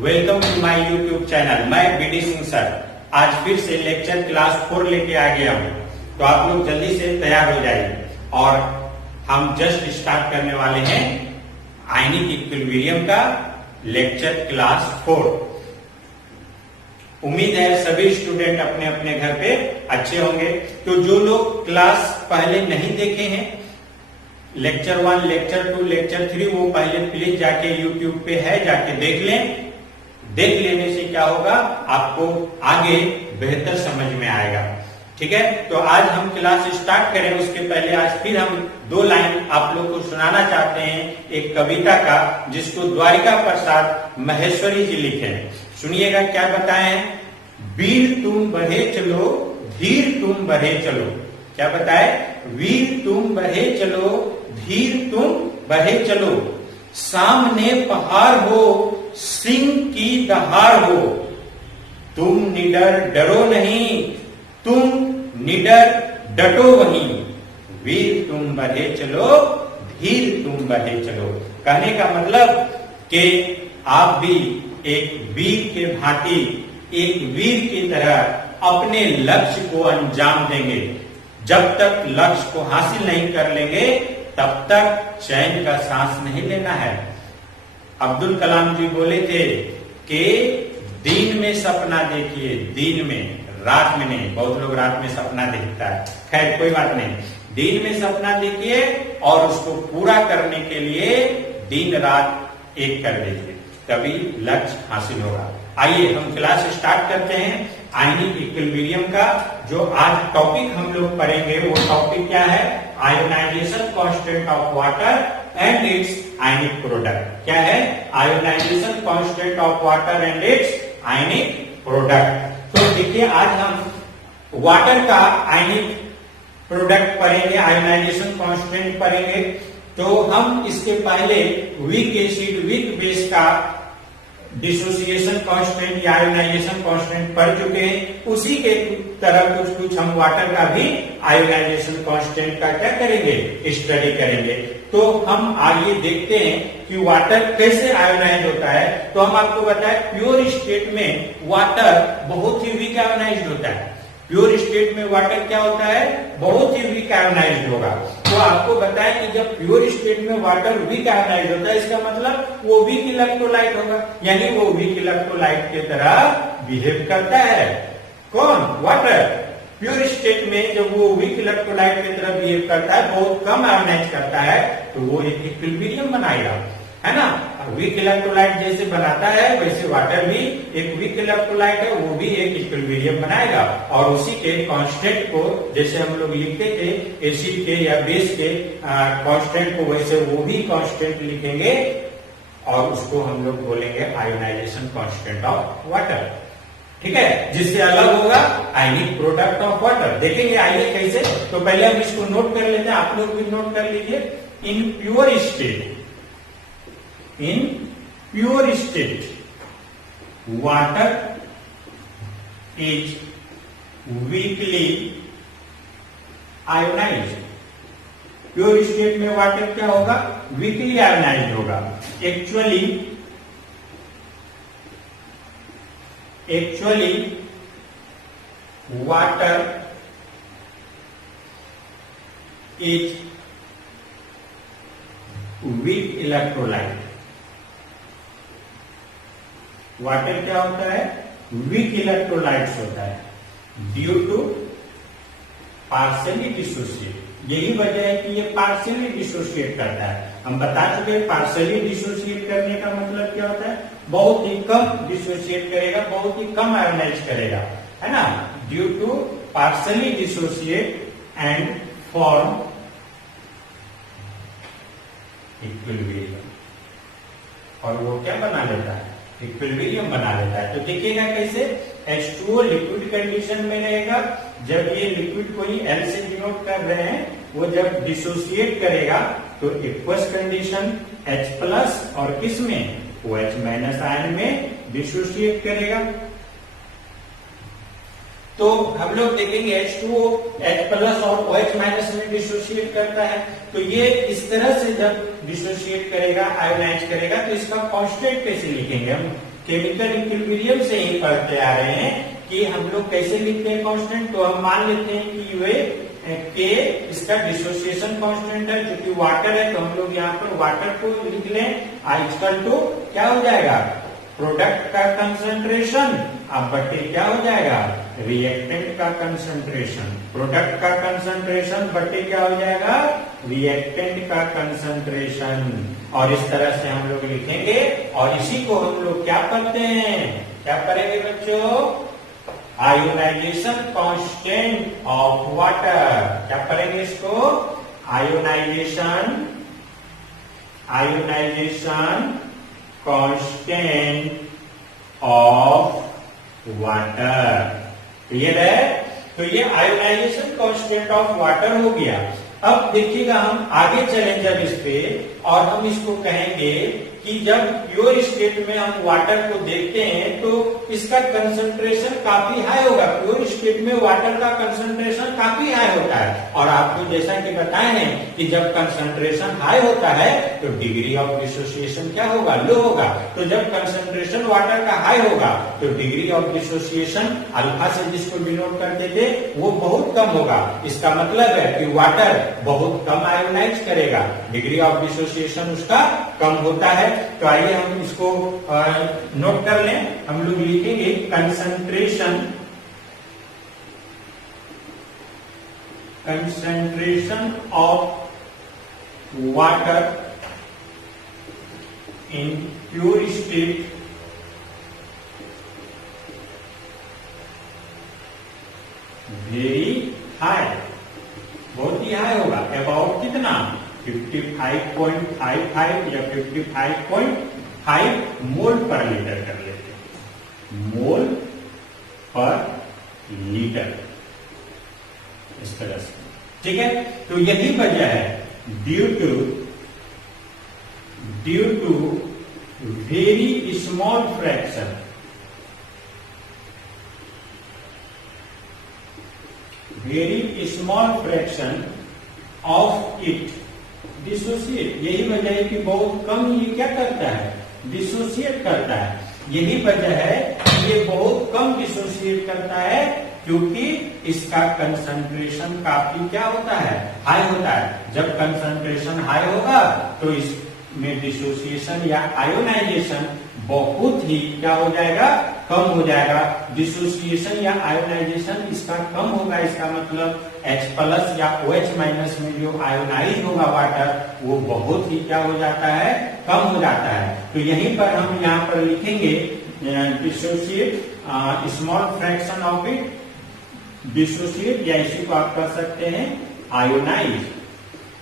Welcome to my YouTube channel. मैं BD Singh sir आज फिर से लेक्चर क्लास 4 लेके आ गया हूँ, तो आप लोग जल्दी से तैयार हो जाइए। और हम जस्ट स्टार्ट करने वाले हैं आयनिक इक्विलिब्रियम का लेक्चर क्लास 4। उम्मीद है सभी स्टूडेंट अपने अपने घर पे अच्छे होंगे। तो जो लोग क्लास पहले नहीं देखे हैं, लेक्चर 1, लेक्चर 2, लेक्चर 3, वो पहले प्लीज जाके YouTube पे है, जाके देख लें। देख लेने से क्या होगा, आपको आगे बेहतर समझ में आएगा। ठीक है, तो आज हम क्लास स्टार्ट करें उसके पहले आज फिर हम 2 लाइन आप लोग को सुनाना चाहते हैं एक कविता का, जिसको द्वारिका प्रसाद महेश्वरी जी लिखे हैं। सुनिएगा क्या बताए हैं। वीर तुम बढ़े चलो, धीर तुम बढ़े चलो। क्या बताए? वीर तुम बढ़े चलो, धीर तुम बढ़े चलो। सामने पहाड़ हो, सिंह की दहाड़ हो। तुम निडर डरो नहीं, तुम निडर डटो वहीं। वीर तुम बढ़े चलो, धीर तुम बढ़े चलो। कहने का मतलब कि आप भी एक वीर के भांति, एक वीर की तरह अपने लक्ष्य को अंजाम देंगे। जब तक लक्ष्य को हासिल नहीं कर लेंगे तब तक चैन का सांस नहीं लेना है। अब्दुल कलाम जी बोले थे कि दिन में सपना देखिए, दिन में, रात में नहीं। बहुत लोग रात में सपना देखता है, खैर कोई बात नहीं। दिन में सपना देखिए और उसको पूरा करने के लिए दिन रात एक कर दीजिए, तभी लक्ष्य हासिल होगा। आइए हम क्लास स्टार्ट करते हैं आयनिक इक्विलिब्रियम का। जो आज टॉपिक हम लोग पढ़ेंगे वो टॉपिक क्या है? Ionization constant of water and its ionic product. क्या है? Ionization constant of water and its ionic product. तो देखिए आज हम वाटर का आयनिक प्रोडक्ट पढ़ेंगे, आयोनाइजेशन कांस्टेंट पढ़ेंगे। तो हम इसके पहले वीक एसिड वीक बेस का डिसोसिएशन कांस्टेंट या आयोनाइजेशन कांस्टेंट पढ़ चुके हैं। उसी के तरह कुछ हम वाटर का भी आयोनाइजेशन कांस्टेंट का क्या करेंगे? स्टडी करेंगे। तो हम आगे देखते हैं कि वाटर कैसे आयोनाइज होता है। तो हम आपको बताएं, प्योर स्टेट में वाटर बहुत ही वीक आयोनाइज होता है। प्योर स्टेट में वाटर क्या होता है? बहुत ही वीक आयोनाइज होगा। तो आपको बताएं कि जब प्योर स्टेट में वाटर वीक आयोनाइज होता है, इसका मतलब वो वीक इलेक्ट्रोलाइट होगा, यानी वो वीक इलेक्ट्रोलाइट की तरह बिहेव करता है। कौन? वाटर। प्योर स्टेट में जब वो वीक इलेक्ट्रोलाइट की तरह बिहेव करता है, बहुत कम आयोनाइज करता है, तो वो एक इक्विलिब्रियम बनाएगा, है ना। वीक इलेक्ट्रोलाइट जैसे बनाता है वैसे वाटर भी एक वीक इलेक्ट्रोलाइट है, वो भी एक इक्विलिब्रियम बनाएगा। और उसी के कांस्टेंट को जैसे हम लोग लिखते थे एसिड के या बेस के कांस्टेंट को, वैसे वो भी कांस्टेंट लिखेंगे और उसको हम लोग बोलेंगे आयोनाइजेशन कांस्टेंट ऑफ वाटर। ठीक है, जिससे अलग होगा आयनिक प्रोडक्ट ऑफ वाटर। देखेंगे आइए कैसे। तो पहले हम इसको नोट कर लेते हैं, आप लोग भी नोट कर लीजिए। इन pure state, in pure state water is weakly ionized। Pure state में वाटर क्या होगा? वीकली आयोनाइज होगा। Actually water is weak electrolyte. Water क्या होता है? वीक इलेक्ट्रोलाइट्स होता है ड्यू टू पार्शियली डिसोसिएट। यही वजह है कि ये पार्शियली डिसोसिएट करता है। हम बता चुके हैं पार्शियली डिसोसिएट करने का मतलब क्या होता है? बहुत ही कम डिसोसिएट करेगा, बहुत ही कम आयोनाइज करेगा, है ना। Due to partially dissociate and form equilibrium. और वो क्या बना लेता है? इक्विलिब्रियम बना लेता है। तो देखिएगा कैसे। H2O लिक्विड कंडीशन में रहेगा। जब ये लिक्विड को ही L से डिनोट कर रहे हैं, वो जब डिसोसिएट करेगा तो एक्वस कंडीशन H+ और किस में? OH- आयन में डिसोसिएट करेगा। तो हम लोग देखेंगे H2O H+ और OH- में डिसोसिएट करता है। तो ये इस तरह से जब डिसोसिएट करेगा, आयोनाइज करेगा, तो इसका कांस्टेंट कैसे लिखेंगे हम? केमिकल इक्विलिब्रियम से ही पढ़ते आ रहे हैं कि हम लोग कैसे लिखते हैं कांस्टेंट। तो हम मान लेते हैं कि वे के इसका डिसोसिएशन कांस्टेंट है, क्योंकि वाटर है तो हम लोग यहाँ पर वाटर को लिख लें आई इक्वल टू क्या हो जाएगा प्रोडक्ट का कंसंट्रेशन, अब बटे क्या हो जाएगा रिएक्टेंट का कंसंट्रेशन। प्रोडक्ट का कंसंट्रेशन बटे क्या हो जाएगा रिएक्टेंट का कंसंट्रेशन। और इस तरह से हम लोग लिखेंगे और इसी को हम लोग क्या पढ़ते हैं, क्या पढ़ेंगे बच्चों आयोनाइजेशन कांस्टेंट ऑफ वाटर। क्या पढ़ेंगे इसको ionization constant of water. Clear है। तो ये आयोनाइजेशन कांस्टेंट ऑफ वाटर हो गया। अब देखिएगा हम आगे चलें जब इस पे और हम इसको कहेंगे कि जब प्योर स्टेट में हम वाटर को देखते हैं तो इसका कंसंट्रेशन काफी हाई होगा। प्योर स्टेट में वाटर का कंसंट्रेशन काफी हाई होता है और आपको जैसा कि बताए हैं कि जब कंसंट्रेशन हाई होता है तो डिग्री ऑफ डिसोसिएशन क्या होगा लो होगा। तो जब कंसंट्रेशन वाटर का हाई होगा तो डिग्री ऑफ डिसोसिएशन अल्फा से जिसको डिनोट करते थे वो बहुत कम होगा। इसका मतलब है कि वाटर बहुत कम आयोनाइज करेगा, डिग्री ऑफ डिसोसिएशन उसका कम होता है। तो आइए हम इसको नोट कर लें। हम लोग लिखेंगे concentration of water in pure state very high, बहुत ही हाई होगा। अबाउट कितना 55.55 या 55.5 मोल पर लीटर कर लेते हैं, मोल पर लीटर इस तरह से। ठीक है। तो यही वजह है due to very small fraction of it dissociate. यही वजह है कि बहुत कम ये क्या करता है डिसोसिएट करता है। यही वजह है कि ये बहुत कम डिसोसिएट करता है क्योंकि इसका कंसंट्रेशन काफी क्या होता है हाई होता है। जब कंसंट्रेशन हाई होगा तो इसमें डिसोसिएशन या आयोनाइजेशन बहुत ही क्या हो जाएगा कम हो जाएगा। डिसोसिएशन या आयोनाइजेशन इसका कम होगा। इसका मतलब H+ या OH- में जो आयोनाइज होगा वाटर वो बहुत ही क्या हो जाता है कम हो जाता है। तो यहीं पर हम यहाँ पर लिखेंगे dissociate small fraction of it dissociate, या इसी को आप कर सकते हैं आयोनाइज,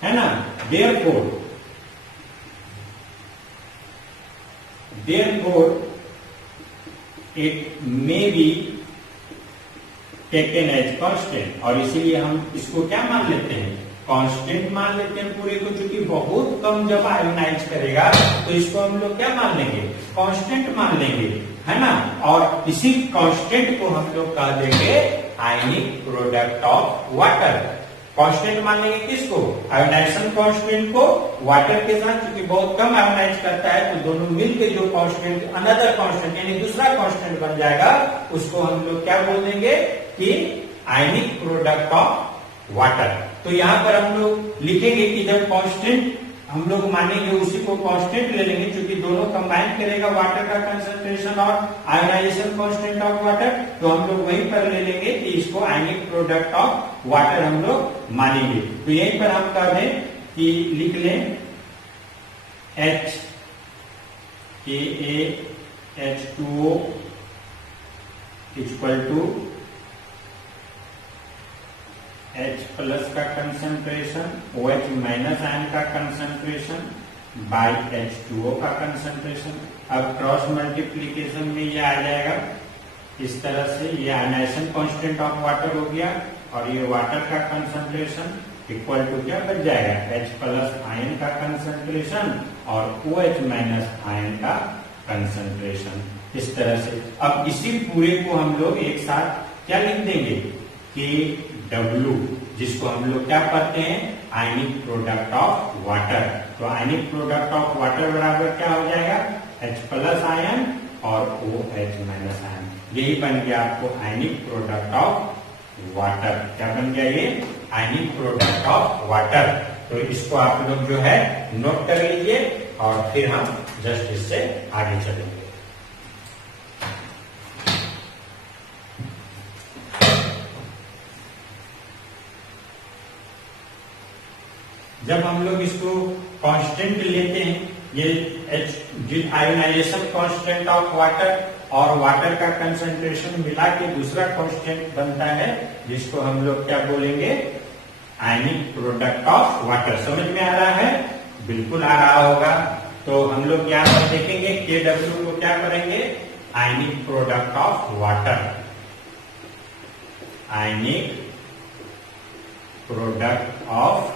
है ना। Therefore it may be taken as constant. और इसीलिए हम इसको क्या मान लेते हैं कांस्टेंट मान लेते हैं पूरे को, क्योंकि बहुत कम जब आयोनाइज करेगा तो इसको हम लोग क्या मान लेंगे कांस्टेंट मान लेंगे, है ना। और इसी कांस्टेंट को हम लोग कह देंगे आयनिक प्रोडक्ट ऑफ वाटर। कांस्टेंट मान लेंगे किसको आयोनाइजेशन कांस्टेंट को वाटर के साथ, क्योंकि बहुत कम आयोनाइज करता है तो दोनों मिलकर जो कांस्टेंट अनदर कांस्टेंट यानी दूसरा कांस्टेंट बन जाएगा उसको हम लोग क्या बोल देंगे कि आयनिक प्रोडक्ट ऑफ वाटर। तो यहाँ पर हम लोग लिखेंगे कि जब कांस्टेंट हम लोग मानेंगे उसी को कांस्टेंट ले लेंगे, क्योंकि दोनों कंबाइन करेगा वाटर का कंसंट्रेशन और आयोनाइजेशन कांस्टेंट ऑफ वाटर। तो हम लोग वहीं पर ले लेंगे कि इसको आयनिक प्रोडक्ट ऑफ वाटर हम लोग मानेंगे। तो यहीं पर हम कह दें कि लिख लें HKaH2O इक्वल टू H+ का कंसंट्रेशन OH- आयन का कंसंट्रेशन बाई H2O का कंसंट्रेशन। अब क्रॉस मल्टीप्लीकेशन में ये आ जाएगा इस तरह से, ये आयनाइजेशन कांस्टेंट ऑफ वाटर हो गया और ये वाटर का कंसंट्रेशन इक्वल टू क्या बच जाएगा H+ आयन का कंसंट्रेशन और OH- आयन का कंसंट्रेशन इस तरह से। अब इसी पूरे को हम लोग एक साथ क्या लिख देंगे KW, जिसको हम लोग क्या पढ़ते हैं आयनिक प्रोडक्ट ऑफ वाटर। तो आयनिक प्रोडक्ट ऑफ वाटर बराबर क्या हो जाएगा H+ आयन और OH माइनस आयन। यही बन गया आपको आयनिक प्रोडक्ट ऑफ वाटर। क्या बन गया ये? आयनिक प्रोडक्ट ऑफ वाटर। तो इसको आप लोग जो है नोट कर लीजिए और फिर हम जस्ट इससे आगे चलेंगे। जब हम लोग इसको कांस्टेंट लेते हैं, ये आयोनाइजेशन कांस्टेंट ऑफ वाटर और वाटर का कंसंट्रेशन मिला के दूसरा कांस्टेंट बनता है, जिसको हम लोग क्या बोलेंगे? आयनिक प्रोडक्ट ऑफ वाटर। समझ में आ रहा है? बिल्कुल आ रहा होगा। तो हम लोग यहाँ पर देखेंगे KW को क्या करेंगे? आयनिक product of water. Ionic product of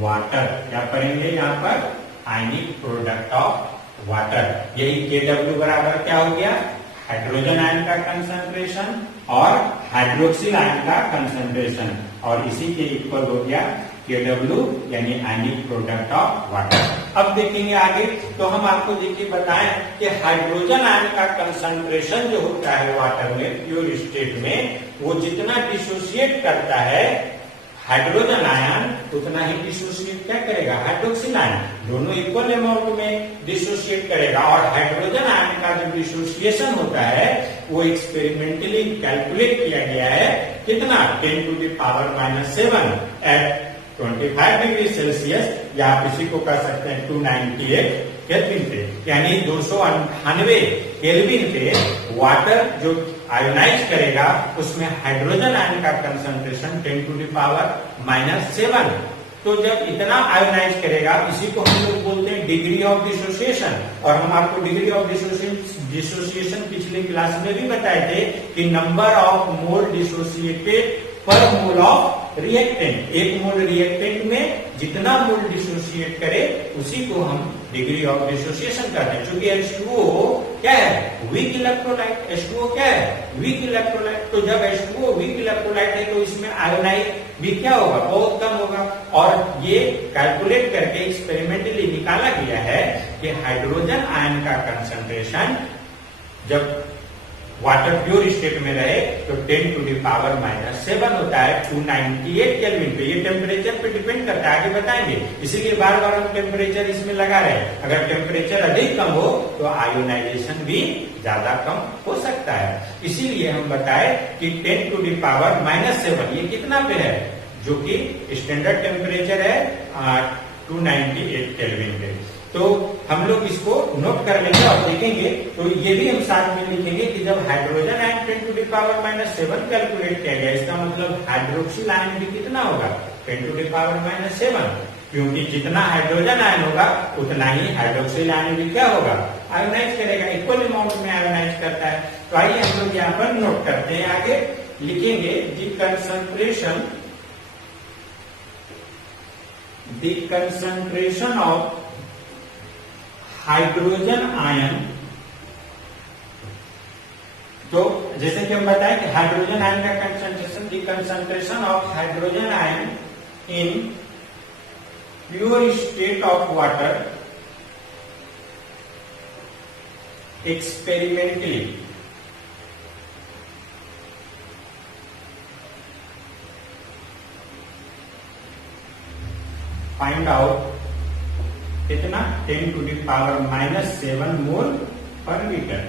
water क्या करेंगे यहाँ पर? आयनिक प्रोडक्ट ऑफ वाटर। यही KW बराबर क्या हो गया? हाइड्रोजन आयन का कंसंट्रेशन और हाइड्रोक्सिल आयन का कंसंट्रेशन, और इसी के इक्वल हो गया KW यानी आयनिक प्रोडक्ट ऑफ वाटर। अब देखेंगे आगे। तो हम आपको देखिए बताएं कि हाइड्रोजन आयन का कंसंट्रेशन जो होता है वाटर में प्योर स्टेट में, वो जितना डिसोसिएट करता है हाइड्रोजन आयन, उतना ही डिसोसिएट क्या करेगा? Hydroxyl ion. दोनों इक्वल अमाउंट में डिसोसिएट करेगा। और हाइड्रोजन आयन का जो डिसोसिएशन होता है वो एक्सपेरिमेंटली कैलकुलेट किया गया है। कितना? 10 to the power -7 at 25 degree Celsius, या आप इसी को कह सकते हैं 298 केल्विन पे, यानी 298 केल्विन पे वाटर जो आयोनाइज करेगा उसमें हाइड्रोजन आयन का कंसंट्रेशन 10 टू द पावर -7। तो जब इतना आयोनाइज करेगा, इसी को हम लोग बोलते हैं डिग्री ऑफ डिसोसिएशन। और हम आपको डिग्री ऑफ डिसोसिएशन पिछले क्लास में भी बताए थे कि नंबर ऑफ मोल डिसोसिएटेड पर मोल ऑफ रिएक्टेंट। एक मोल रिएक्टेंट में जितना मोल डिसोसिएट करे उसी को हम डिग्री ऑफ डिसोसिएशन कहते हैं। चूंकि H2O क्या है? Weak electrolyte. H2O क्या है? Weak electrolyte. तो जब H2O वीक इलेक्ट्रोलाइट है तो इसमें आयोनाइज भी क्या होगा? बहुत कम होगा। और ये कैलकुलेट करके एक्सपेरिमेंटली निकाला गया है कि हाइड्रोजन आयन का कंसंट्रेशन जब वाटर प्योर स्टेट में रहे तो 10 टू द पावर -7 होता है 298 केल्विन पे। ये टेम्परेचर पे डिपेंड करता है, आगे बताएंगे। इसीलिए बार बार हम टेम्परेचर इसमें लगा रहे हैं। अगर टेम्परेचर अधिक कम हो तो आयोनाइजेशन भी ज्यादा कम हो सकता है। इसीलिए हम बताए कि 10 टू द पावर -7 ये कितना पे है? जो कि स्टैंडर्ड टेम्परेचर है 298 केल्विन पे। तो हम लोग इसको नोट कर लेंगे और देखेंगे। तो ये भी हम साथ में लिखेंगे कि जब hydrogen ion 10 to the power -7 calculate किया गया, इसका मतलब हाइड्रोक्सिल आयन भी कितना होगा? 10 टू द पावर -7, क्योंकि जितना हाइड्रोजन आयन होगा उतना ही हाइड्रोक्सिल आयन भी क्या होगा? आयोनाइज करेगा। इक्वल अमाउंट में आयोनाइज करता है। तो आइए हम लोग यहाँ पर नोट करते हैं। आगे लिखेंगे the concentration of hydrogen ion. तो जैसे कि हम बताएं कि हाइड्रोजन आयन का concentration, the concentration of hydrogen ion in pure state of water experimentally find out कितना? 10 to the power -7 mole per litre.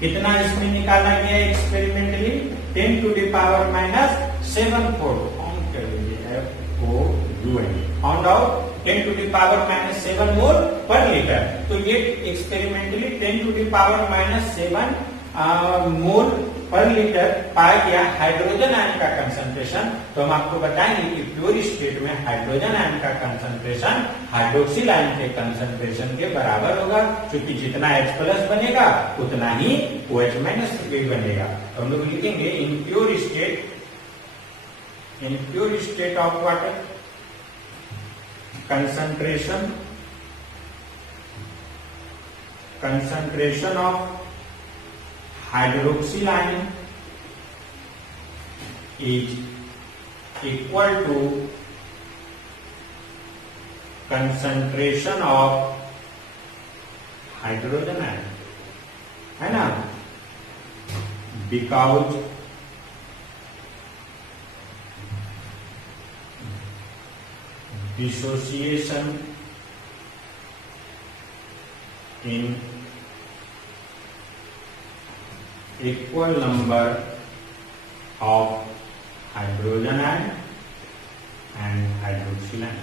कितना इसमें निकाला गया experimentally? 10 to the power -7 fold. Count कर लीजिए, FOUND। Found out 10 to the power -7 mole per litre. तो ये experimentally 10 to the power -7 mole per litre पाया गया हाइड्रोजन आयन का कंसंट्रेशन। तो हम आपको बताएंगे कि प्योर स्टेट में हाइड्रोजन आयन का कंसंट्रेशन हाइड्रोक्सिल आयन के कंसंट्रेशन के बराबर होगा, क्योंकि जितना H+ बनेगा उतना ही OH- भी बनेगा। तो हम लोग लिखेंगे in pure state of water concentration of hydroxyl ion is equal to concentration of hydrogen ion. because dissociation in equal number of hydrogen ion and hydroxyl ion,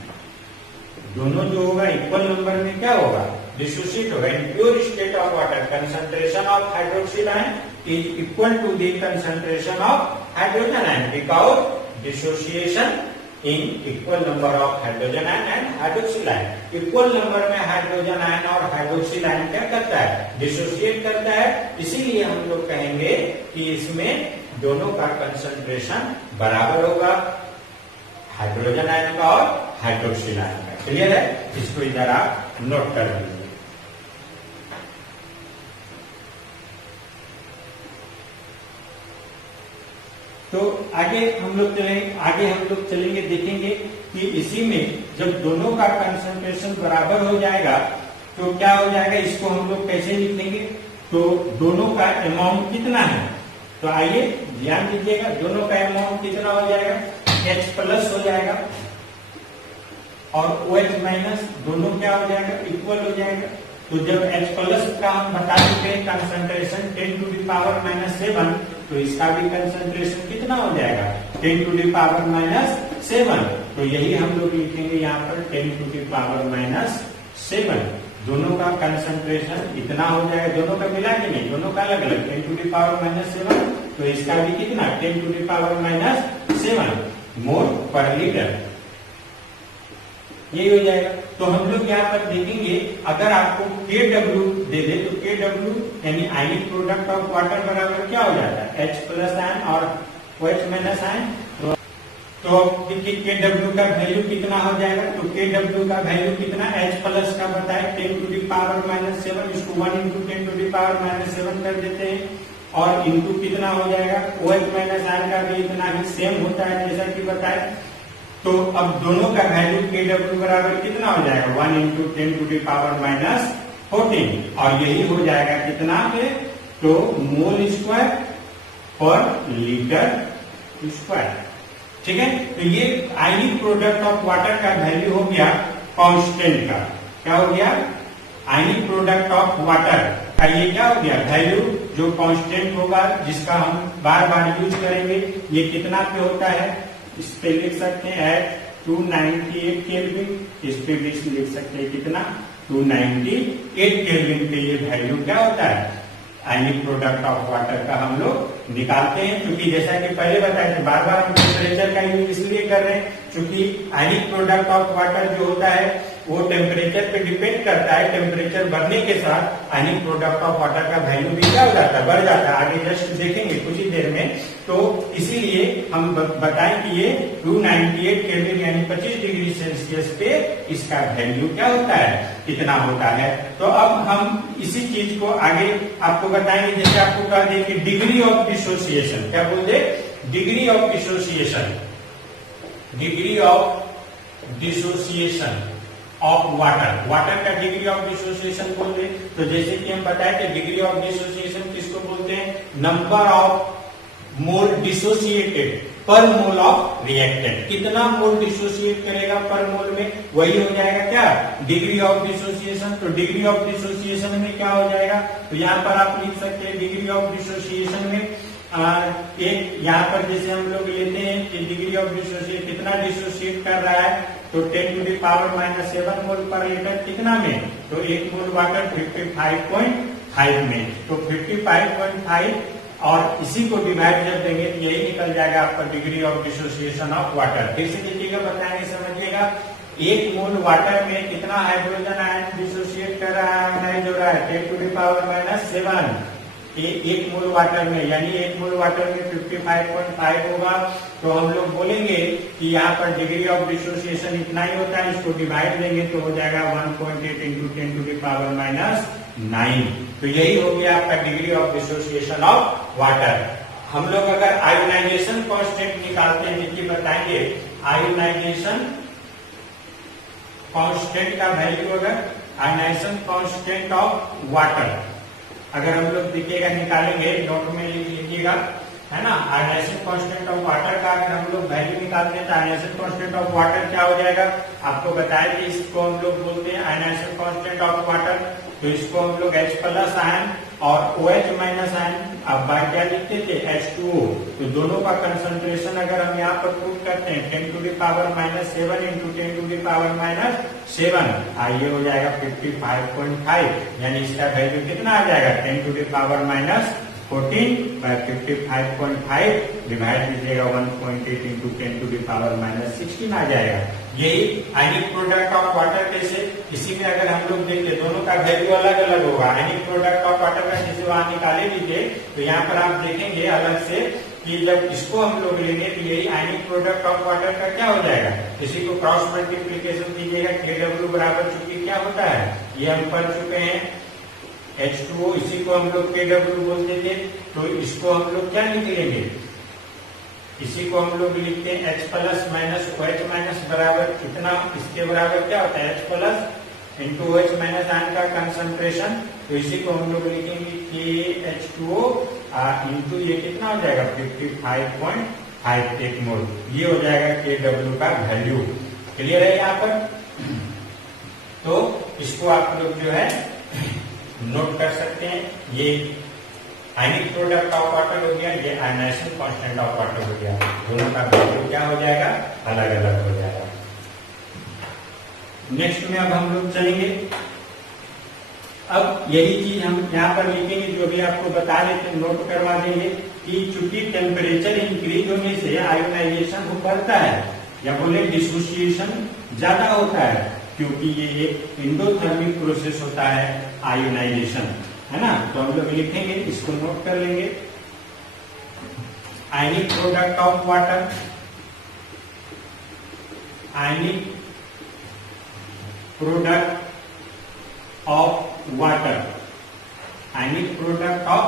दोनों जो होगा इक्वल नंबर में क्या होगा, डिसोसिएट होगा। In pure state of water concentration of hydroxyl ion is equal to the concentration of hydrogen ion because dissociation in equal number of hydrogen ion and hydroxyl ion. Equal number में hydrogen ion और hydroxyl ion क्या करता है, dissociate करता है। इसीलिए हम लोग कहेंगे कि इसमें दोनों का कंसंट्रेशन बराबर होगा, हाइड्रोजन आयन का और हाइड्रोक्सिल आयन का। क्लियर है, इसको इधर आप नोट कर लीजिए। तो आगे हम लोग चलेंगे देखेंगे कि इसी में जब दोनों का कंसंट्रेशन बराबर हो जाएगा तो क्या हो जाएगा, इसको हम लोग कैसे लिखेंगे, तो दोनों का अमाउंट कितना है। तो आइए ध्यान दीजिएगा, दोनों का अमाउंट कितना हो जाएगा, H प्लस हो जाएगा और OH माइनस, दोनों क्या हो जाएगा, इक्वल हो जाएगा। तो जब H प्लस का हम बता चुके हैं कंसंट्रेशन 10⁻⁻7, तो इसका भी कंसंट्रेशन कितना हो जाएगा, 10⁻⁻7। तो यही हम लोग लिखेंगे यहाँ पर 10⁻⁻7। दोनों का कंसंट्रेशन इतना हो जाएगा, दोनों का मिला कि नहीं, दोनों का अलग अलग 10⁻⁻7। तो इसका भी कितना 10⁻⁻7 मोल पर लीटर, ये हो जाएगा। तो हम लोग यहाँ पर देखेंगे, अगर आपको KW दे दे तो KW यानी आयनिक प्रोडक्ट ऑफ वाटर बराबर क्या हो जाता है, H प्लस आयन और OH माइनस आयन। तो देखिए KW का वैल्यू कितना हो जाएगा, तो KW का वैल्यू कितना, H प्लस का बताए 10⁻⁻7, इसको 1 × 10⁻⁻7 कर देते हैं और इंटू कितना हो जाएगा, OH माइनस आयन का भी इतना ही सेम होता है जैसा कि बताए। तो अब दोनों का वैल्यू KW बराबर कितना हो जाएगा, 1 × 10⁻14 और यही हो जाएगा कितना पे, तो मोल स्क्वायर पर लीटर स्क्वायर। ठीक है, तो ये आयनिक प्रोडक्ट ऑफ वाटर का वैल्यू हो गया कांस्टेंट का, क्या हो गया, आयनिक प्रोडक्ट ऑफ वाटर का ये क्या हो गया वैल्यू, जो कांस्टेंट होगा, जिसका हम बार बार यूज करेंगे। ये कितना पे होता है, इस पे लिख सकते हैं एट 298 केल्विन, इस पे भी लिख सकते हैं कितना, 298 केल्विन पे ये वैल्यू क्या होता है, आयनिक प्रोडक्ट ऑफ वाटर का हम लोग निकालते हैं। क्योंकि जैसा कि पहले बताया था, बार बार हम टेम्परेचर का यूज इसलिए कर रहे हैं क्योंकि आयनिक प्रोडक्ट ऑफ वाटर जो होता है वो टेम्परेचर पे डिपेंड करता है। टेम्परेचर बढ़ने के साथ आयनिक प्रोडक्ट ऑफ वाटर का वैल्यू भी क्या हो जाता है, बढ़ जाता है। आगे जस्ट देखेंगे कुछ ही देर में। तो इसीलिए हम बताएं कि ये 298 केल्विन यानी 25 डिग्री सेल्सियस पे इसका वैल्यू क्या होता है, कितना होता है। तो अब हम इसी चीज को आगे आपको बताएंगे। जैसे आपको कह दें कि डिग्री ऑफ डिसोसिएशन, क्या बोलते, degree of dissociation, degree of dissociation of water, water का डिग्री ऑफ डिसोसिएशन बोलते हैं। तो जैसे कि हम बताए थे, डिग्री ऑफ डिसोसिएशन किसको बोलते हैं, नंबर ऑफ मोल डिसोसिएटेड पर मोल ऑफ रिएक्टेंट। कितना मोल डिसोसिएट करेगा पर मोल में, वही हो जाएगा क्या, डिग्री ऑफ डिसोसिएशन। तो डिग्री ऑफ डिसोसिएशन में क्या हो जाएगा, तो यहाँ पर आप लिख सकते हैं डिग्री ऑफ डिसोसिएशन में एक यहाँ पर जैसे हम लोग लेते हैं कि डिग्री ऑफ डिसोसिएट कितना डिसोसिएट कर रहा है, तो 10⁻⁻7 मोल पर लीटर कितना में, तो 1 मोल वाटर 55.5 में, तो 55.5 और इसी को डिवाइड जब देंगे तो यही निकल जाएगा आपका degree of dissociation of water. फिर से देखिएगा, बताएंगे, समझिएगा। 1 मोल वाटर में कितना हाइड्रोजन आयन डिसोसिएट कर रहा है, आयनाइज हो रहा है, 10⁻⁻7। 1 मोल वाटर में, यानी 1 मोल वाटर में 55.5 होगा। तो हम लोग बोलेंगे कि यहाँ पर डिग्री ऑफ डिसोसिएशन इतना ही होता है, इसको डिवाइड देंगे तो हो जाएगा 1.8 × 10⁻⁹। तो यही हो गया आपका degree of dissociation of water. हम लोग अगर आयोनाइजेशन कांस्टेंट निकालते हैं, देखिए बताएंगे, आयोनाइजेशन कांस्टेंट का वैल्यू, अगर आयोनाइजेशन कांस्टेंट ऑफ वाटर, अगर हम लोग देखिएगा निकालेंगे, नोट में लिखिएगा, है ना। आयोनाइजेशन कांस्टेंट ऑफ वाटर का अगर हम लोग वैल्यू निकालते हैं तो आयोनाइजेशन कांस्टेंट ऑफ वाटर क्या हो जाएगा, आपको बताया कि इसको हम लोग बोलते हैं आयोनाइजेशन कांस्टेंट ऑफ वाटर। तो इसको हम लोग H प्लस आयन और OH माइनस आयन, अब बात क्या लिखते थे, H2O। तो दोनों का कंसंट्रेशन अगर हम यहाँ पर पुट करते हैं 10 to the power minus 7 into 10 to the power minus 7, ये हो जाएगा 55.5, यानी इसका वैल्यू कितना आ जाएगा, 10 to the power minus 14 by 55.5 divide कीजिएगा 1.8 into 10 to the power minus 16 आ जाएगा। यही आयनिक प्रोडक्ट ऑफ वाटर कैसे, इसी में अगर हम लोग देखें दोनों का वैल्यू अलग अलग होगा। आयनिक प्रोडक्ट ऑफ वाटर का जैसे वहां निकाले भी थे, तो यहाँ पर आप देखेंगे अलग से कि जब इसको हम लोग लेंगे तो यही आयनिक प्रोडक्ट ऑफ वाटर का क्या हो जाएगा, इसी को क्रॉस मल्टीप्लीकेशन कीजिएगा, KW बराबर चूंकि क्या होता है ये हम पढ़ चुके हैं H2O, इसी को हम लोग KW बोलते थे। तो इसको हम लोग क्या लिख लेंगे, इसी को हम लोग लिखते हैं H plus minus OH minus बराबर कितना, इसके बराबर क्या होता है H plus into OH minus ion का कंसंट्रेशन। तो इसी को हम लोग लिखेंगे KH2O इंटू ये कितना हो जाएगा 55.5 एक मोल, ये हो जाएगा KW का वैल्यू। क्लियर है यहाँ पर। तो इसको आप लोग जो है नोट कर सकते हैं, ये आयनिक प्रोडक्ट ऑफ वाटर हो गया, ये आयनाइजेशन कांस्टेंट ऑफ वाटर हो गया, दोनों का वैल्यू क्या हो जाएगा, अलग अलग हो जाएगा। नेक्स्ट में अब हम लोग चलेंगे, अब यही चीज हम यहाँ पर लिखेंगे जो भी आपको बता रहे थे, नोट करवा देंगे कि चूंकि टेम्परेचर इंक्रीज होने से आयोनाइजेशन बढ़ता है या बोले डिसोसिएशन ज्यादा होता है, क्योंकि ये एक इंडोथर्मिक प्रोसेस होता है आयोनाइजेशन, है ना। तो हम लोग लिखेंगे, इसको नोट कर लेंगे, आयनिक product of water, ionic product of water, ionic product of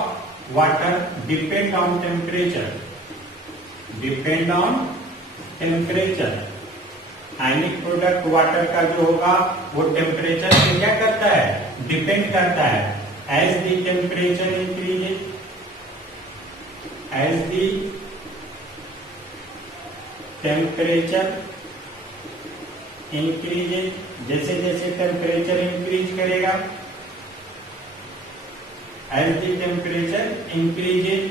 water depend on temperature, depend on temperature. Ionic product water का जो होगा वो टेम्परेचर से क्या करता है, डिपेंड करता है। As the temperature increases, as the temperature increases, जैसे जैसे टेम्परेचर इंक्रीज करेगा, as the temperature increases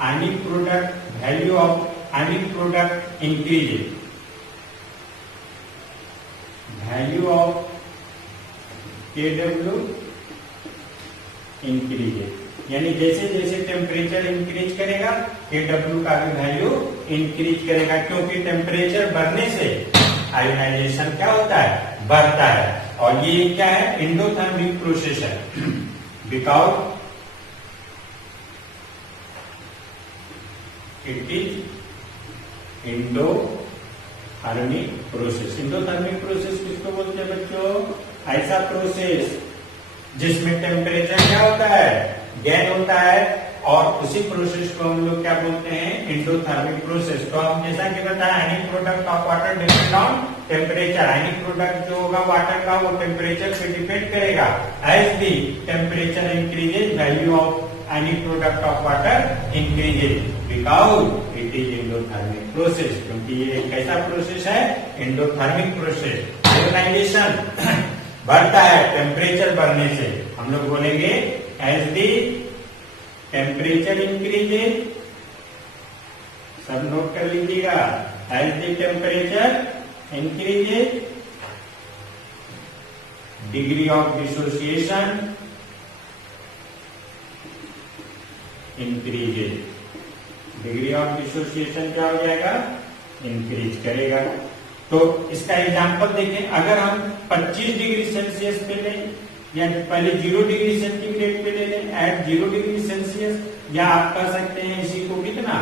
ionic product value of ionic product increases, value of KW increases. यानी जैसे जैसे टेम्परेचर इंक्रीज करेगा KW का भी वैल्यू इंक्रीज करेगा, क्योंकि टेम्परेचर बढ़ने से आयोनाइजेशन क्या होता है, बढ़ता है। और ये क्या है, इंडोथर्मिक प्रोसेस है, because it is endothermic process. Endothermic process किसको बोलते हैं बच्चों, ऐसा प्रोसेस जिसमें टेम्परेचर क्या होता है, गेन होता है, और उसी प्रोसेस को हम लोग क्या बोलते हैं, इंडोथर्मिक प्रोसेस। तो हम जैसा कि बताया ionic product of water depend on temperature, ionic product जो होगा वाटर का वो टेम्परेचर पे डिपेंड करेगा। As the temperature increases value of ionic product of water increases, because it is endothermic process, क्योंकि ये एक कैसा प्रोसेस है, इंडोथर्मिक प्रोसेस। आयोनाइजेशन बढ़ता है टेम्परेचर बढ़ने से, हम लोग बोलेंगे एज दी टेम्परेचर इंक्रीजेज, सब नोट कर लीजिएगा, as the temperature increases degree of dissociation increases, degree of dissociation क्या हो जाएगा, इंक्रीज करेगा। तो इसका एग्जांपल देखें, अगर हम 25 डिग्री सेल्सियस पे लें या पहले 0 डिग्री सेंटीग्रेड पे ले लें, एट 0 डिग्री सेल्सियस, या आप कर सकते हैं इसी को कितना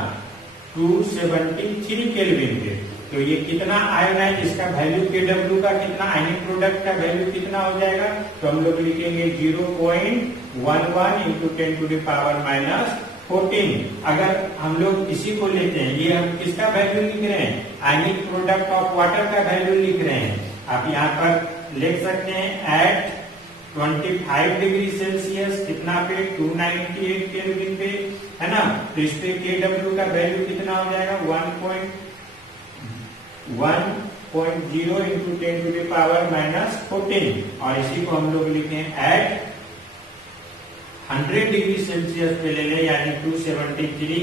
273 केल्विन पे, तो ये कितना आयोनाइज, इसका वैल्यू KW का कितना, आयनिक प्रोडक्ट का वैल्यू कितना हो जाएगा, तो हम लोग लिखेंगे 0.11 into 10 to the power minus 14। अगर हम लोग इसी को लेते हैं, ये हम किसका वैल्यू लिख रहे हैं, आयनिक प्रोडक्ट ऑफ वाटर का वैल्यू लिख रहे हैं। आप यहाँ पर लिख सकते हैं एट 25 डिग्री सेल्सियस कितना पे 298 केल्विन पे, है ना। तो इस पे Kw का वैल्यू कितना हो जाएगा 1.10 इंटू 10 टू द पावर -14, और इसी को हम लोग लिखे हैं एट 100 डिग्री सेल्सियस पे ले लें, यानी 373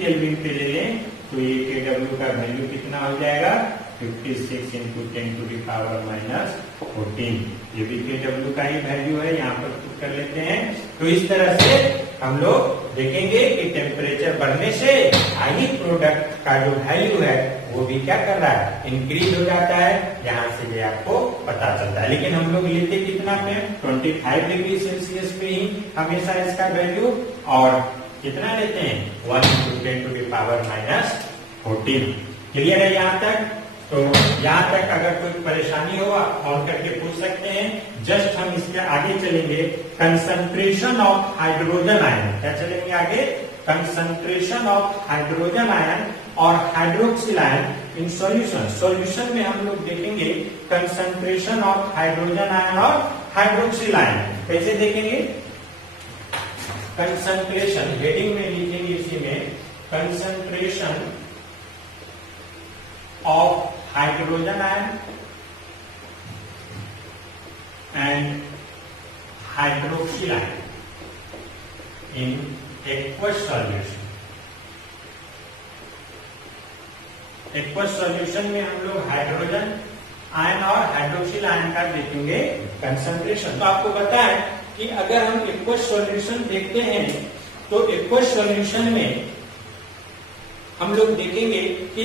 केल्विन पे ले लें, तो ये Kw का वैल्यू कितना हो जाएगा 56 इंटू 10 टू द पावर -14। ये भी Kw का ही वैल्यू है, यहाँ पर पुट कर लेते हैं। तो इस तरह से हम लोग देखेंगे कि टेम्परेचर बढ़ने से आयनिक प्रोडक्ट का जो वैल्यू है वो भी क्या कर रहा है, इंक्रीज हो जाता है। यहाँ से ये आपको पता चलता है। लेकिन हम लोग लेते कितना पे 25 डिग्री सेल्सियस पे ही हमेशा इसका वैल्यू, और कितना लेते हैं 1 into 10 to the power -14। Clear है यहाँ तक? तो यहाँ तक अगर कोई परेशानी हो आप फोन करके पूछ सकते हैं। जस्ट हम इसके आगे चलेंगे, कंसंट्रेशन ऑफ हाइड्रोजन आयन। क्या चलेंगे आगे? कंसंट्रेशन ऑफ हाइड्रोजन आयन और hydroxyl ion in solution. Solution में हम लोग देखेंगे कंसंट्रेशन ऑफ हाइड्रोजन आयन और हाइड्रोक्सिल आयन। कैसे देखेंगे? कंसंट्रेशन हेडिंग में लिखेंगे इसी में, concentration of hydrogen ion and hydroxyl ion in aqueous solution. Aqueous solution में हम लोग हाइड्रोजन आयन और हाइड्रोक्सिल आयन का देखेंगे कंसंट्रेशन। तो आपको पता है कि अगर हम एक्वस सॉल्यूशन देखते हैं तो एक्वस सॉल्यूशन में हम लोग देखेंगे कि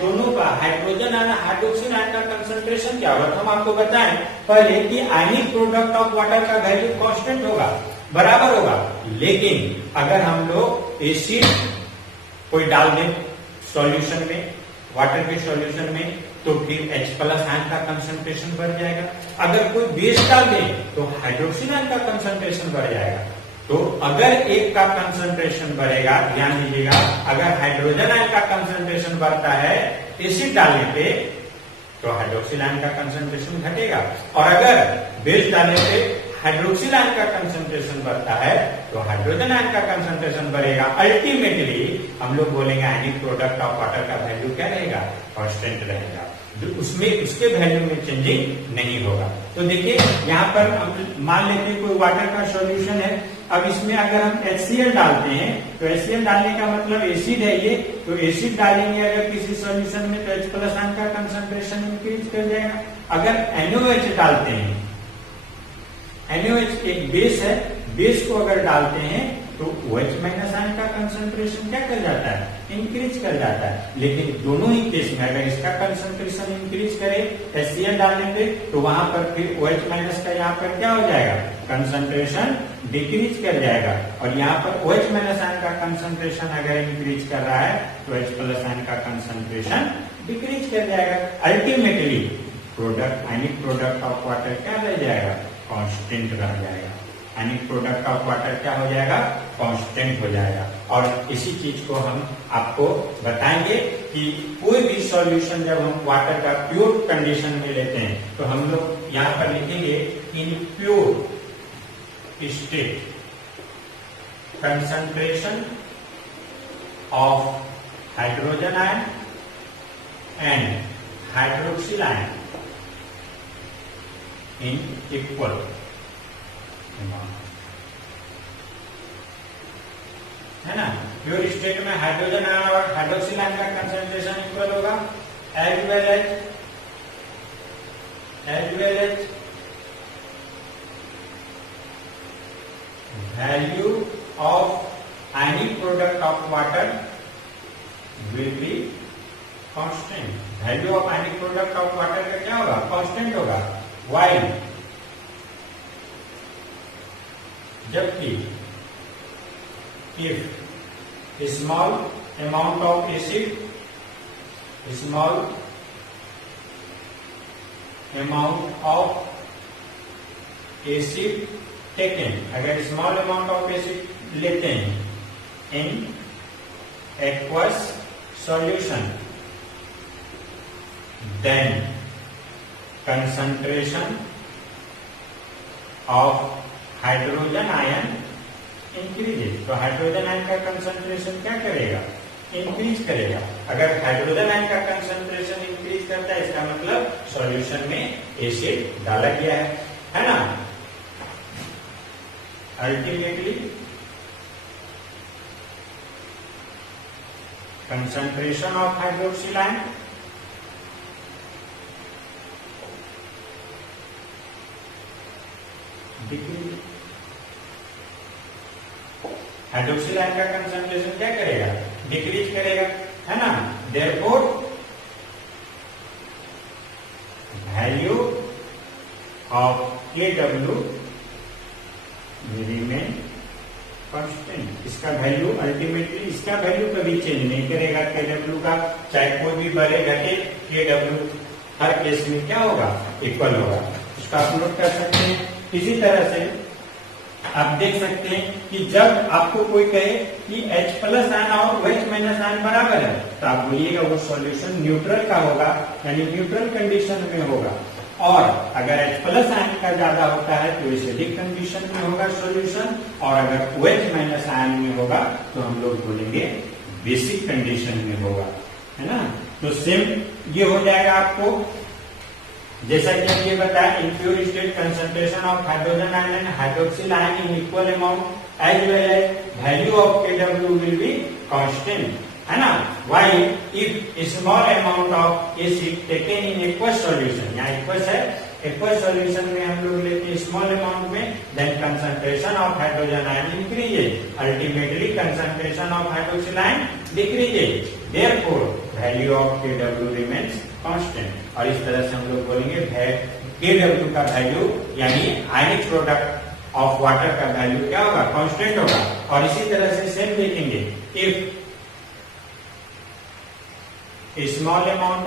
दोनों का हाइड्रोजन आयन हाइड्रोक्सिल आयन का कंसंट्रेशन क्या होगा। तो हम आपको बताएं पहले कि आयनिक प्रोडक्ट ऑफ वाटर का वैल्यू कांस्टेंट होगा, बराबर होगा। लेकिन अगर हम लोग एसिड कोई डाल दें सॉल्यूशन में, वाटर के सॉल्यूशन में, तो फिर H+ आयन का कंसंट्रेशन बढ़ जाएगा। अगर कोई बेस डाल दें तो हाइड्रोक्सिल आयन का कंसंट्रेशन बढ़ जाएगा। तो अगर एक का कंसंट्रेशन बढ़ेगा, ध्यान दीजिएगा, अगर हाइड्रोजन आयन का कंसंट्रेशन बढ़ता है एसिड डालने पे, तो हाइड्रोक्सिल आयन का कंसंट्रेशन घटेगा। और अगर बेस डालने पे हाइड्रोक्सिल आयन का कंसंट्रेशन बढ़ता है तो हाइड्रोजन आयन का कंसंट्रेशन बढ़ेगा। अल्टीमेटली हम लोग बोलेंगे आयनिक प्रोडक्ट ऑफ वाटर का वैल्यू क्या रहेगा, कांस्टेंट रहेगा, उसमें उसके वैल्यू में चेंजिंग नहीं होगा। तो देखिए यहाँ पर हम मान लेते हैं कोई वाटर का सॉल्यूशन है। अब इसमें अगर हम HCl डालते हैं तो HCl डालने का मतलब एसिड है ये, तो एसिड डालेंगे अगर किसी सॉल्यूशन में तो H+ आयन का कंसंट्रेशन इंक्रीज कर जाएगा। अगर NaOH डालते हैं, NaOH एक बेस है, बेस को अगर डालते हैं तो OH- आयन का कंसंट्रेशन क्या कर जाता है, इंक्रीज कर जाता है। लेकिन दोनों ही केस में अगर इसका कंसंट्रेशन इंक्रीज करे HCl डालने पे, तो वहां पर फिर OH- का यहाँ पर क्या हो जाएगा, कंसंट्रेशन डिक्रीज कर जाएगा। और यहाँ पर OH- आयन का कंसंट्रेशन अगर इंक्रीज कर रहा है तो H+ आयन का कंसंट्रेशन डिक्रीज कर जाएगा। Ultimately product ionic product of water क्या रह जाएगा, कांस्टेंट रह जाएगा। आयनिक प्रोडक्ट ऑफ वाटर क्या हो जाएगा, कांस्टेंट हो जाएगा। और इसी चीज को हम आपको बताएंगे कि कोई भी सॉल्यूशन जब हम वाटर का प्योर कंडीशन में लेते हैं तो हम लोग यहाँ पर लिखेंगे in pure state concentration of hydrogen ion and hydroxyl ion in equal, है ना। प्योर स्टेट में हाइड्रोजन आयन और हाइड्रोक्सिल आयन का कंसंट्रेशन इक्वल होगा, as well as value of ionic product of water will be constant. Value of ionic product of water का क्या होगा, constant होगा। वाइल जबकि if small amount of acid, small amount of acid taken, अगर small amount of acid लेते हैं in aqueous solution, then concentration of hydrogen ion increases. तो hydrogen ion का कंसंट्रेशन क्या करेगा, इंक्रीज करेगा। अगर हाइड्रोजन आयन का कंसंट्रेशन इंक्रीज करता है इसका मतलब सॉल्यूशन में एसिड डाला गया है ना। Ultimately concentration of hydroxyl ion decrease। Hydroxyl ion का कंसंट्रेशन क्या करेगा, डिक्रीज करेगा, है ना। Therefore value of Kw remain constant. इसका वैल्यू अल्टीमेटली इसका वैल्यू कभी चेंज नहीं करेगा Kw का, चाहे कोई भी बढ़े घटे Kw हर केस में क्या होगा, इक्वल होगा। इसका आप नोट कर सकते हैं। इसी तरह से आप देख सकते हैं कि जब आपको कोई कहे कि H प्लस आयन और OH माइनस आयन बराबर है तो आप बोलिएगा वो सॉल्यूशन न्यूट्रल का होगा, यानी न्यूट्रल कंडीशन में होगा। और अगर H प्लस आयन का ज्यादा होता है तो एसिडिक कंडीशन में होगा सॉल्यूशन, और अगर OH माइनस आयन में होगा तो हम लोग बोलेंगे बेसिक कंडीशन में होगा, है ना। तो सेम ये हो जाएगा आपको, जैसा कि हम ये बताया, impure state concentration of hydrogen ion and hydroxyl ion in equal amount as well as value of Kw will be constant, है ना। While if small amount of acid taken in aqueous solution, यहाँ aqueous है, aqueous solution में हम लोग लेते हैं small amount में, then concentration of hydrogen ion increases, ultimately concentration of hydroxyl ion decreases, therefore value of Kw remains constant। और इस तरह से हम लोग बोलेंगे Kw का वैल्यू यानी आयनिक प्रोडक्ट ऑफ वाटर का वैल्यू क्या होगा, कांस्टेंट होगा। और इसी तरह से सेम देखेंगे, if a small amount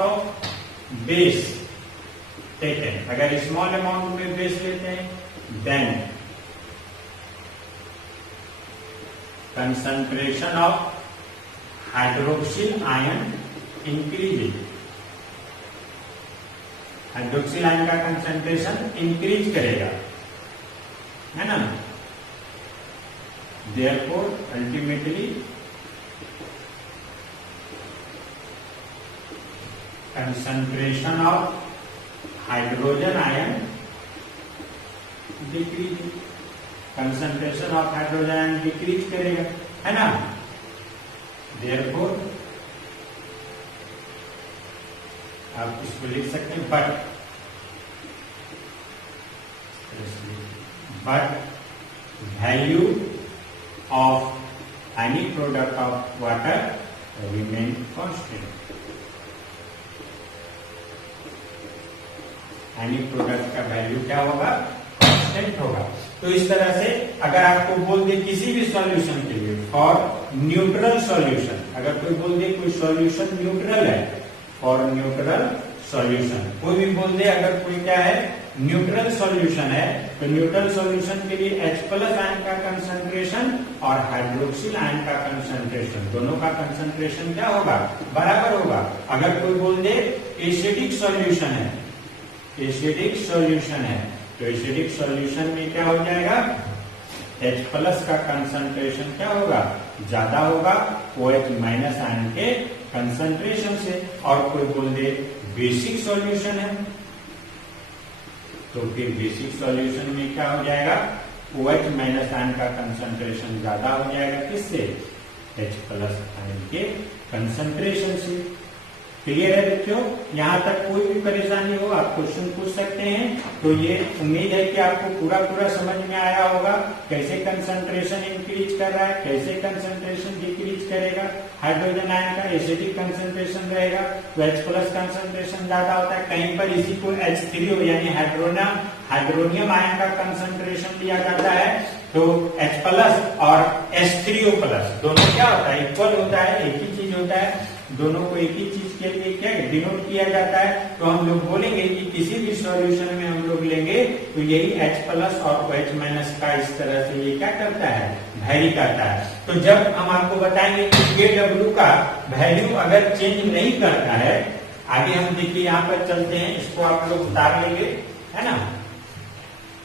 of base taken, अगर small amount में base लेते हैं then concentration of hydroxyl ion increases, hydroxyl ion का कंसंट्रेशन इंक्रीज करेगा, है ना। Therefore, ultimately, concentration of hydrogen ion decrease, concentration of hydrogen ion decrease करेगा, है ना। Therefore, आप इसको लिख सकते हैं but value of any product of water remain constant, any product का वैल्यू क्या होगा, कांस्टेंट होगा। तो इस तरह से अगर आपको बोल दे किसी भी सॉल्यूशन के लिए फॉर न्यूट्रल सॉल्यूशन, अगर कोई बोल दे कोई सॉल्यूशन न्यूट्रल है, फॉर न्यूट्रल सॉल्यूशन, कोई भी बोल दे अगर कोई क्या है न्यूट्रल सॉल्यूशन है, तो न्यूट्रल सॉल्यूशन के लिए H प्लस आयन का कंसंट्रेशन और हाइड्रोक्सिल आयन का कंसंट्रेशन दोनों का कंसंट्रेशन क्या होगा, बराबर होगा। अगर कोई बोल दे एसिडिक सॉल्यूशन है, एसिडिक सॉल्यूशन है, तो एसिडिक सॉल्यूशन में क्या हो जाएगा, H प्लस का कंसंट्रेशन क्या होगा, ज्यादा होगा OH माइनस आयन के कंसंट्रेशन से। और कोई बोल दे बेसिक सॉल्यूशन है, तो फिर बेसिक सॉल्यूशन में क्या हो जाएगा, OH माइनस आयन का कंसंट्रेशन ज्यादा हो जाएगा, किससे, H प्लस आयन के कंसंट्रेशन से। क्लियर है बच्चों, यहाँ तक कोई भी परेशानी हो आप क्वेश्चन पूछ सकते हैं। तो ये उम्मीद है कि आपको पूरा समझ में आया होगा, कैसे कंसंट्रेशन इंक्रीज कर रहा है, कैसे कंसंट्रेशन डिक्रीज करेगा। हाइड्रोजन आयन का एसिडिक कंसंट्रेशन रहेगा तो H प्लस कंसंट्रेशन ज्यादा होता है, कहीं पर इसी को H3O यानी हाइड्रोनियम आयन का कंसंट्रेशन दिया जाता है, तो H प्लस और H3O प्लस दोनों क्या होता है, इक्वल होता है, एक ही चीज होता है, दोनों को एक ही चीज के लिए क्या डिनोट किया जाता है। तो हम लोग बोलेंगे कि किसी भी सॉल्यूशन में हम लोग लेंगे तो यही H प्लस और OH माइनस का इस तरह से ये क्या करता है, वैरी करता है। तो जब हम आपको बताएंगे कि Kw का वैल्यू अगर चेंज नहीं करता है, आगे हम देखिए यहाँ पर चलते हैं, इसको आप लोग उतार लेंगे, है ना।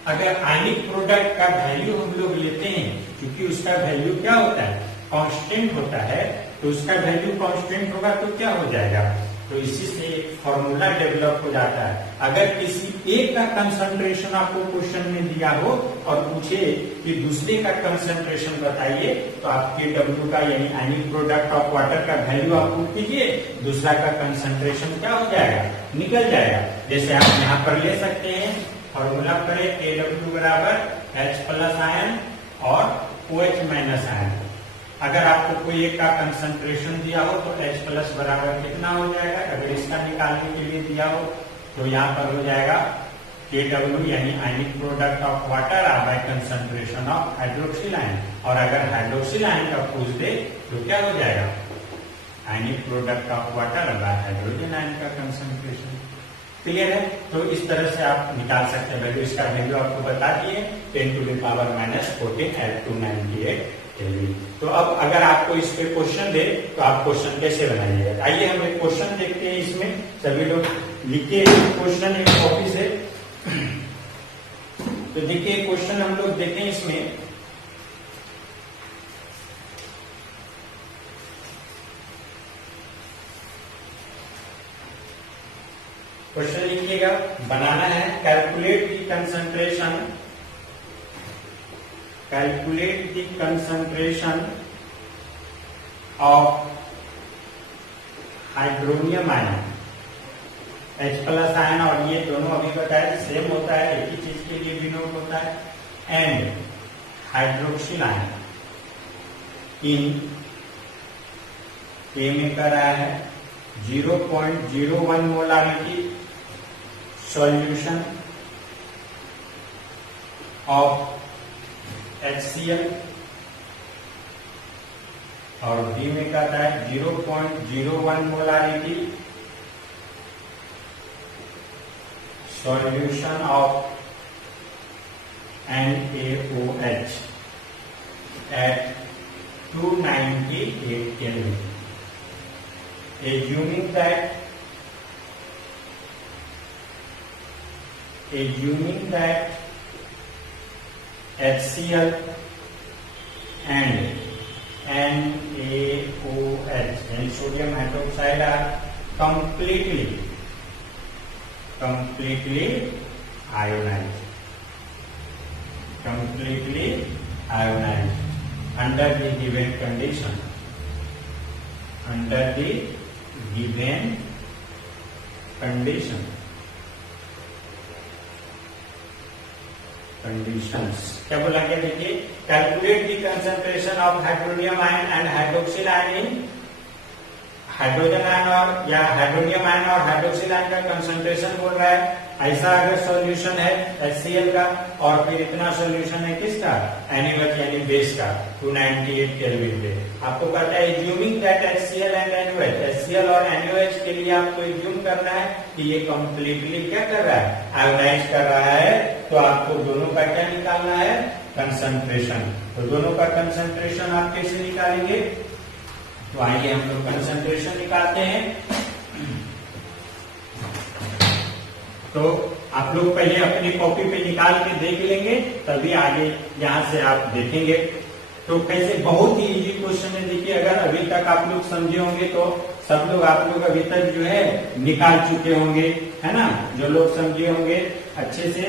अगर आयनिक प्रोडक्ट का वैल्यू हम लोग लेते हैं, क्योंकि उसका वैल्यू क्या होता है, कांस्टेंट होता है, तो उसका वैल्यू कांस्टेंट होगा तो क्या हो जाएगा, तो इसी से एक फॉर्मूला डेवलप हो जाता है। अगर किसी एक का कंसंट्रेशन आपको क्वेश्चन में दिया हो और पूछे कि दूसरे का कंसंट्रेशन बताइए, तो आप Kw का यानी आयनिक प्रोडक्ट ऑफ वाटर का वैल्यू आप पुट कीजिए, दूसरा का कंसंट्रेशन क्या हो जाएगा, निकल जाएगा। जैसे आप यहाँ पर ले सकते हैं, फॉर्मूला करें Kw बराबर H प्लस आयन और OH माइनस आयन। अगर आपको कोई एक का कंसंट्रेशन दिया हो तो H प्लस बराबर कितना हो जाएगा, अगर इसका निकालने के लिए दिया हो तो यहाँ पर हो जाएगा Kw यानी आयनिक product of water bye concentration of hydroxyl ion. और अगर हाइड्रोक्सिल आयन का पूछ दे तो क्या हो जाएगा, आयनिक product of water bye hydrogen ion का कंसंट्रेशन। क्लियर है। तो इस तरह से आप निकाल सकते हैं वैल्यू। इसका वैल्यू आपको बता दिए 10⁻⁻14 at 298 केल्विन। तो अब अगर आपको इस पे क्वेश्चन दे तो आप क्वेश्चन कैसे बनाइएगा, आइए हम एक क्वेश्चन देखते हैं। इसमें सभी लोग लिखिए क्वेश्चन एक कॉपी से। तो देखिए क्वेश्चन हम लोग देखें इसमें, क्वेश्चन लिखिएगा, बनाना है। Calculate the concentration of hydronium ion, H plus ion, और ये दोनों अभी बताया सेम होता है, एक ही चीज के लिए डिनोट होता है, एंड हाइड्रोक्सिल आयन इन ए में कर रहा है 0.01 मोलारिटी सॉल्यूशन ऑफ HCl, और बी में कहता है 0.01 molarity solution of NaOH at 298 Kelvin. Assuming that HCl and NaOH and sodium hydroxide are completely ionized under the given condition. Conditions क्या बोला गया, देखिए calculate the concentration of hydronium ion and hydroxyl ion in hydrogen ion और या hydronium ion और hydroxyl ion का concentration बोल रहा है। ऐसा अगर सॉल्यूशन है HCl का और फिर इतना सॉल्यूशन है किसका, NaOH यानी बेस का 298 केल्विन पे। आपको कहता है assuming that HCl and NaOH, HCl और NaOH के लिए आपको एज्यूम करना है कि ये कंप्लीटली क्या कर रहा है, आयोनाइज कर रहा है। तो आपको दोनों का क्या निकालना है, कंसंट्रेशन। तो दोनों का कंसंट्रेशन आप कैसे निकालेंगे, तो आइए हम लोग कंसंट्रेशन निकालते हैं। तो आप लोग पहले अपनी कॉपी पे निकाल के देख लेंगे, तभी आगे यहां से आप देखेंगे। तो कैसे, बहुत ही इजी क्वेश्चन है। देखिए अगर अभी तक आप लोग समझे होंगे तो सब लोग आप लोग अभी तक जो है निकाल चुके होंगे, है ना। जो लोग समझे होंगे अच्छे से,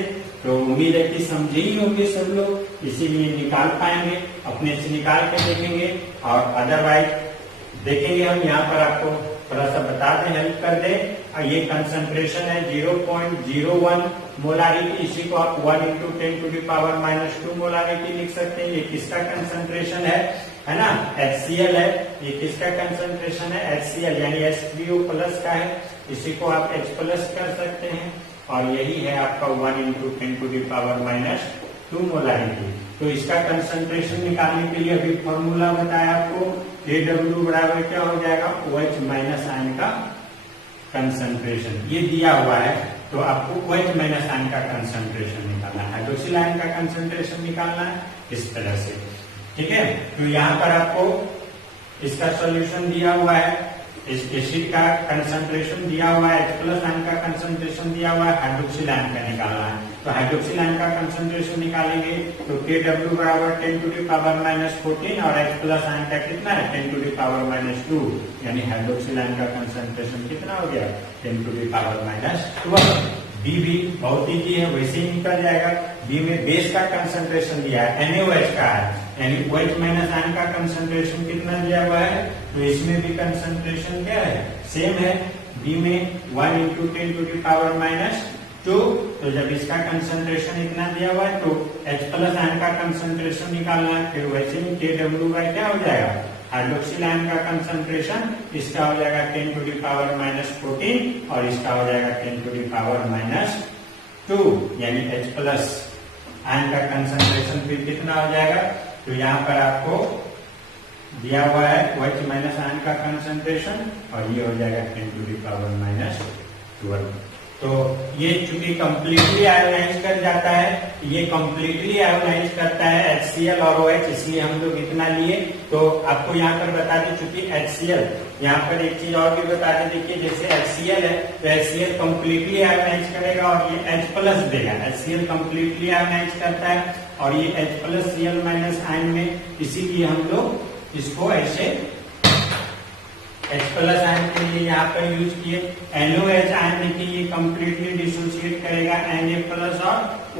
तो उम्मीद है कि समझे ही होंगे सब लोग, इसीलिए निकाल पाएंगे, अपने से निकाल के देखेंगे। और अदरवाइज देखेंगे हम यहाँ पर आपको थोड़ा सा बता दें, हेल्प कर दें। ये कंसंट्रेशन है 0.01 मोलारिटी, इसी को आप 1 × 10⁻⁻² मोलारिटी लिख सकते हैं। ये किसका कंसंट्रेशन है ना, HCl है। ये किसका कंसंट्रेशन है, HCl यानी H3O प्लस का है, इसी को आप H प्लस कर सकते हैं। और यही है आपका 1 × 10⁻⁻² मोलारिटी। तो इसका कंसंट्रेशन निकालने के लिए अभी फॉर्मूला बताया आपको, Kw बराबर क्या हो जाएगा, OH माइनस आयन का कंसंट्रेशन ये दिया हुआ है। तो आपको OH माइनस आयन का कंसंट्रेशन निकालना है, हाइड्रोक्सिल आयन का कंसंट्रेशन निकालना है, इस तरह से। ठीक है, तो यहाँ पर आपको इसका सॉल्यूशन दिया हुआ है इस एसिड का कंसंट्रेशन दिया हुआ है, H+ आयन का कंसंट्रेशन दिया हुआ है, हाइड्रोक्सिल आयन का निकालना है। तो हाइड्रोक्सिल आयन का कंसंट्रेशन निकालेंगे तो Kw बराबर 10⁻⁴ और H+ आयन का कितना है 10⁻⁻2, यानी हाइड्रोक्सिल आयन का कंसंट्रेशन कितना हो गया 10⁻⁻12। बी भी बहुत ईजी है, वैसे ही निकल जाएगा। बी में बेस का कंसंट्रेशन दिया है, NaOH का है, यानी OH- आयन का कंसंट्रेशन कितना दिया हुआ है, तो इसमें भी कंसंट्रेशन क्या है सेम है। बी में 1 × 10⁻², तो जब इसका कंसंट्रेशन इतना दिया हुआ है तो H+ आयन का कंसंट्रेशन निकालना है। फिर वैसे ही Kw का क्या हो जाएगा, हाइड्रोक्सिल आयन का कंसंट्रेशन इसका हो जाएगा 10⁻⁴ और इसका हो जाएगा 10⁻², यानी H+ आयन का कंसंट्रेशन फिर कितना हो जाएगा, तो यहाँ पर आपको दिया हुआ है OH- आयन का कंसंट्रेशन और ये हो जाएगा 10⁻12। तो ये चूंकि कंप्लीटली आयोनाइज कर जाता है, ये कंप्लीटली आयोनाइज करता है HCl और OH, इसलिए हम लोग इतना लिए। तो आपको यहाँ पर बता दें, चूंकि HCl, यहाँ पर एक चीज और भी बता दें, देखिए जैसे HCl है तो HCl कंप्लीटली आयोनाइज करेगा और ये H+ देगा। HCl कंप्लीटली आयोनाइज करता है और ये H+ Cl- आयन में, इसीलिए हम लोग इसको ऐसे H+ आयन के लिए यहाँ पर यूज किए। NaOH आयन देखिए ये कंप्लीटली डिसोसिएट करेगा Na+ और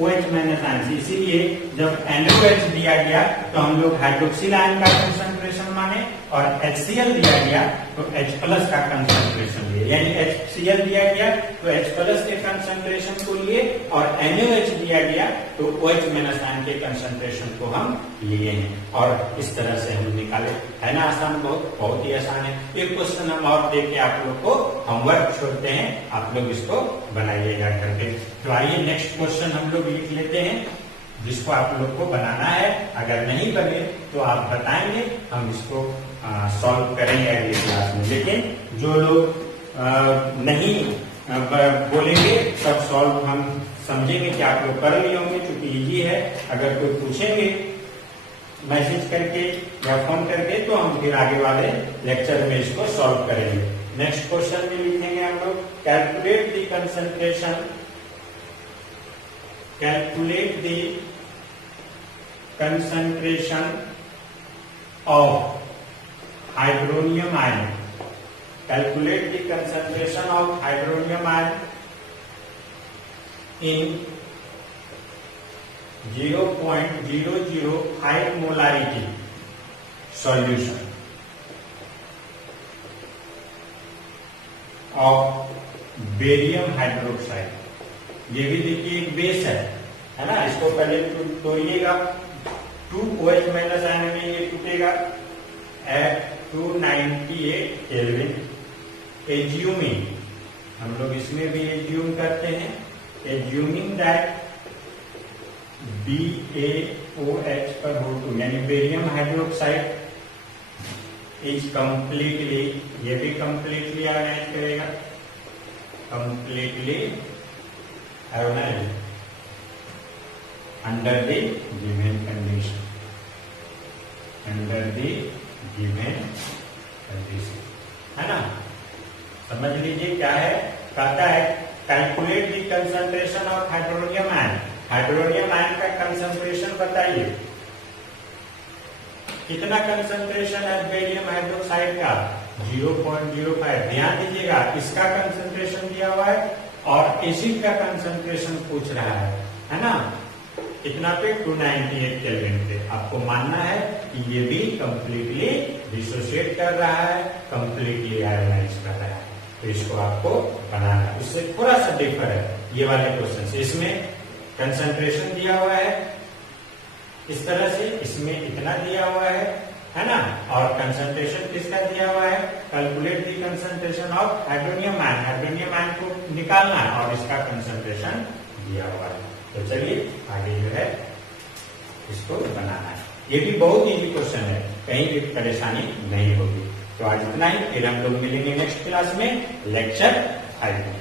OH- आयन से, इसीलिए जब NaOH दिया गया तो हम लोग हाइड्रोक्सिल आयन का कंसंट्रेशन माने और HCl दिया गया तो H+ का कंसंट्रेशन लिए, यानी HCl दिया गया तो H+ के कंसंट्रेशन को लिए और NaOH दिया गया तो OH- आयन के कंसंट्रेशन को हम लिए हैं। और इस तरह से हम निकाले, है ना आसान, बहुत ही आसान है। एक क्वेश्चन हम और देख के आप लोग को होमवर्क छोड़ते हैं, आप लोग इसको बनाइएगा करके। तो आइए नेक्स्ट क्वेश्चन हम लोग लिख लेते हैं, जिसको आप लोग को बनाना है। अगर नहीं बने तो आप बताएंगे, हम इसको सॉल्व करेंगे अगली क्लास में। लेकिन जो लोग नहीं बोलेंगे सब सॉल्व हम समझेंगे कि आप लोग कर लिए होंगे, क्योंकि इजी है। अगर कोई पूछेंगे मैसेज करके या फोन करके तो हम फिर आगे वाले लेक्चर में इसको सॉल्व करेंगे। नेक्स्ट क्वेश्चन में लिखेंगे हम लोग calculate the concentration of hydronium ion. Calculate the concentration of hydronium ion in 0.005 molarity solution of barium hydroxide. ये भी देखिए एक बेस है ना, इसको पहले तोड़िएगा। 2OH- आयन में ये टूटेगा एट 298 केल्विन। एज्यूमिंग, हम लोग इसमें भी एज्यूम करते हैं, एज्यूमिंग दैट BaOH पर हो 2, यानी बेरियम हाइड्रोक्साइड इज कंप्लीटली, ये भी कंप्लीटली आयोनाइज करेगा, completely ionise under the given condition, under the given condition, है ना। समझ लीजिए क्या है, कहता है calculate the concentration of hydronium ion. Hydronium ion का कंसंट्रेशन बताइए, कितना कंसंट्रेशन है बेरियम हाइड्रोक्साइड का 0.05। ध्यान दीजिएगा, इसका कंसंट्रेशन दिया हुआ है और एसिड का कंसंट्रेशन पूछ रहा है ना, कितना पे 298 केल्विन पे। आपको मानना है कि ये भी कंप्लीटली डिसोसिएट कर रहा है, कंप्लीटली आयोनाइज कर रहा है। तो इसको आपको बनाना है, उससे थोड़ा सा डिफर है ये वाले क्वेश्चन से। इसमें कंसंट्रेशन दिया हुआ है इस तरह से, इसमें इतना दिया हुआ है ना, और कंसंट्रेशन किसका दिया हुआ है, calculate the concentration of hydronium ion. Hydronium ion को निकालना है और इसका कंसंट्रेशन दिया हुआ है। तो चलिए आगे जो है इसको बनाना है। ये भी बहुत इजी क्वेश्चन है, कहीं भी परेशानी नहीं होगी। तो आज इतना ही, फिर हम लोग मिलेंगे नेक्स्ट क्लास में लेक्चर 5।